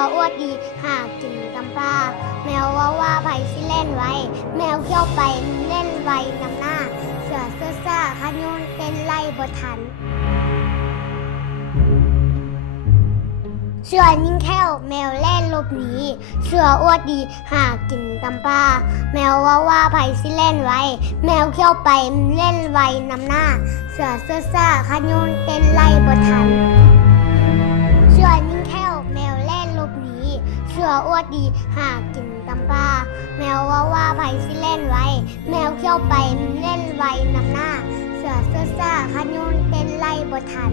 ออวดดีหากินตำปลาแมวว่าไผสิเล่นไว้แมวเขี้ยวไปเล่นไว้นำหน้าเสือเสื้อซ่าขยุนเต้นไล่บ่ทันเสือยิงแค้วแมวเล่นหลบหนีเสืออวดดีหากินตำปลาแมวว่าไผสิเล่นไว้แมวเขี้ยวไปเล่นไว้นำหน้าเสือเสื้อซ่าขยุนเต้นไล่บ่ทันเสือยิงแค้วแมวเล่นหลบหนีเสืออวดดีหากินตำปลาแมวว่าไผสิเล่นไว้แมวเขี้ยวไปเล่นไว้นำหน้าเสือเสื้อซ่าขยุนเต้นไล่บ่ทัน